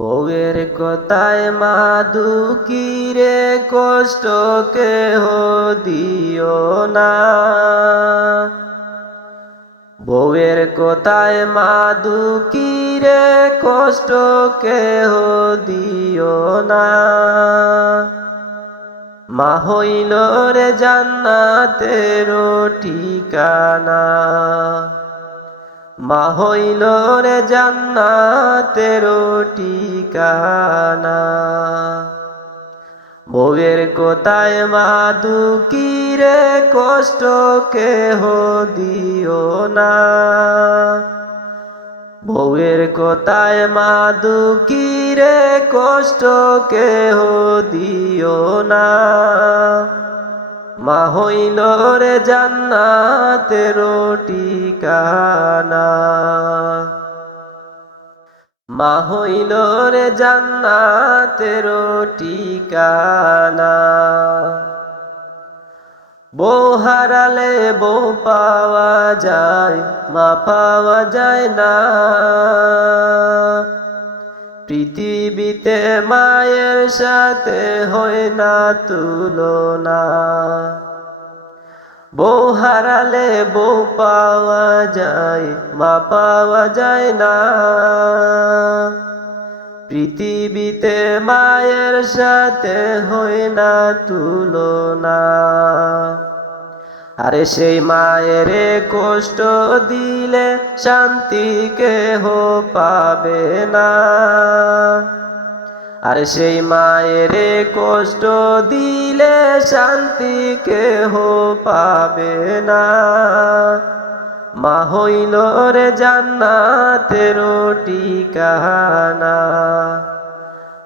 বউয়ের কথায় মা দুঃখী রে, কষ্ট কেহ দিও না। বউয়ের কথায় মা দুঃখী রে, কষ্ট কেহ দিও না। মা হইল রে জান্নাতের ঠিকানা, মা হইল রে জান্নাতের ঠিকানা। বউয়ের কথায় মা দুঃখী রে, কষ্ট কেহ দিও না। বউয়ের কথায় মা দুঃখী রে, কষ্ট কেহ দিও না। মা হইল রে জান্নাতের ঠিকানা, মা হইল রে জান্নাতের ঠিকানা। বউ হারালে বউ পাওয়া যায়, মা পাওয়া যায় না। পৃথিবীতে মায়ের সাথে হয় না তুলনা। বউ হারালে বউ পাওয়া যায়, মা পাওয়া যায় না। পৃথিবীতে মায়ের সাথে হয় না তুলনা। আরে সেই মায়ের কষ্ট দিলে শান্তি কেহ পাবে না। আরে সেই মায়ের কষ্ট দিলে শান্তি কেহ পাবে না। মা হইল রে জান্নাতের ঠিকানা,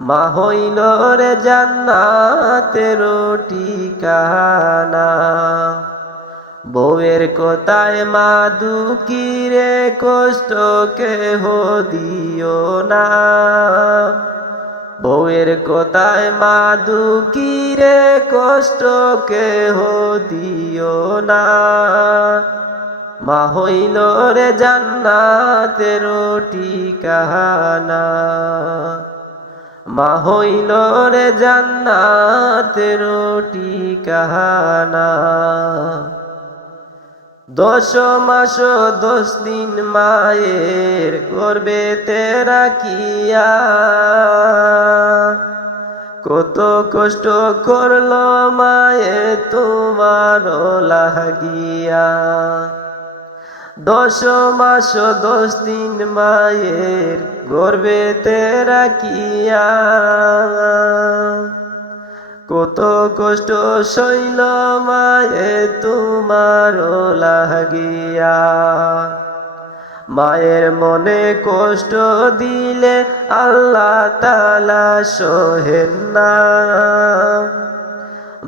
মা হইল রে জান্নাতের ঠিকানা। বউয়ের কথায় মা দুঃখী রে, কষ্ট কেহ দিও না। বউয়ের কথায় মা দুঃখী রে, কষ্ট কেহ দিও না। মা হইল রে জান্নাতের ঠিকানা, মা হইল রে জান্নাতের ঠিকানা। 10 মাস 10 দিন মায়ের গর্ভেতে রাখিয়া, কত কষ্ট করলো মায়ে তোমার লাগিয়া। 10 মাস 10 দিন মায়ের গর্ভেতে রাখিয়া, কত কষ্ট সইল মায়ে তোমার লাগিয়া। মায়ের মনে কষ্ট দিলে আল্লাহ তাআলা সহেন না।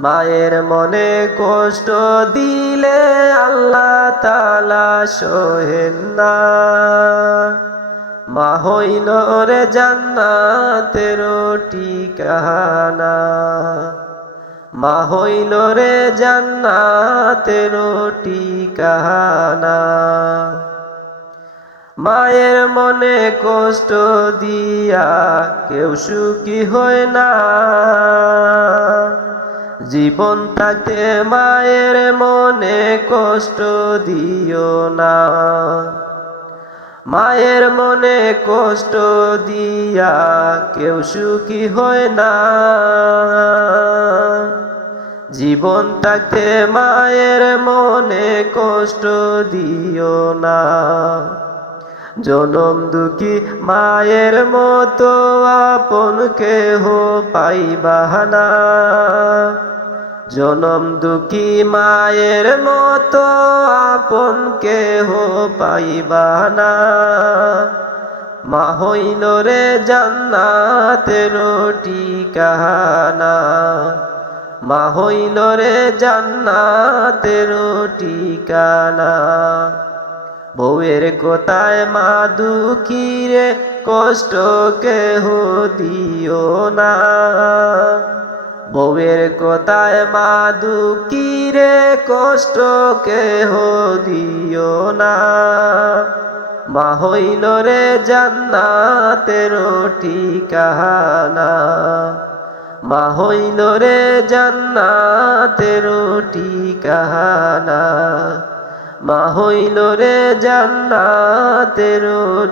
মায়ের মনে কষ্ট দিলে আল্লাহ তাআলা সহেন না। মা হইল রে জান্নাতের ঠিকানা, মা হইল রে জান্নাতের ঠিকানা। মায়ের মনে কষ্ট দিয়া কেউ সুখী হয় না। জীবন থাকতে মায়ের মনে কষ্ট দিও না। মায়ের মনে কষ্ট দিয়া কেউ সুখী হয় না। জীবন থাকতে মায়ের মনে কষ্ট দিও না। জনম দুঃখী মায়ের মতো আপন কেহ পাইবা না। জনম দুঃখী মায়ের মতো আপন কেহ পাইবা না। মা হইল রে জান্নাতের ঠিকানা, মা হইল রে জান্নাতের ঠিকানা। বউয়ের কথায় মা দুঃখী রে, কষ্ট কেহ দিও না। বউয়ের কথায় মা দুঃখী রে, কষ্ট কেহ দিও না। মা হইল রে জান্নাতের ঠিকানা, মা হইল রে জান্নাতের ঠিকানা, মা হইল রে জান্নাতের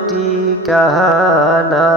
ঠিকানা।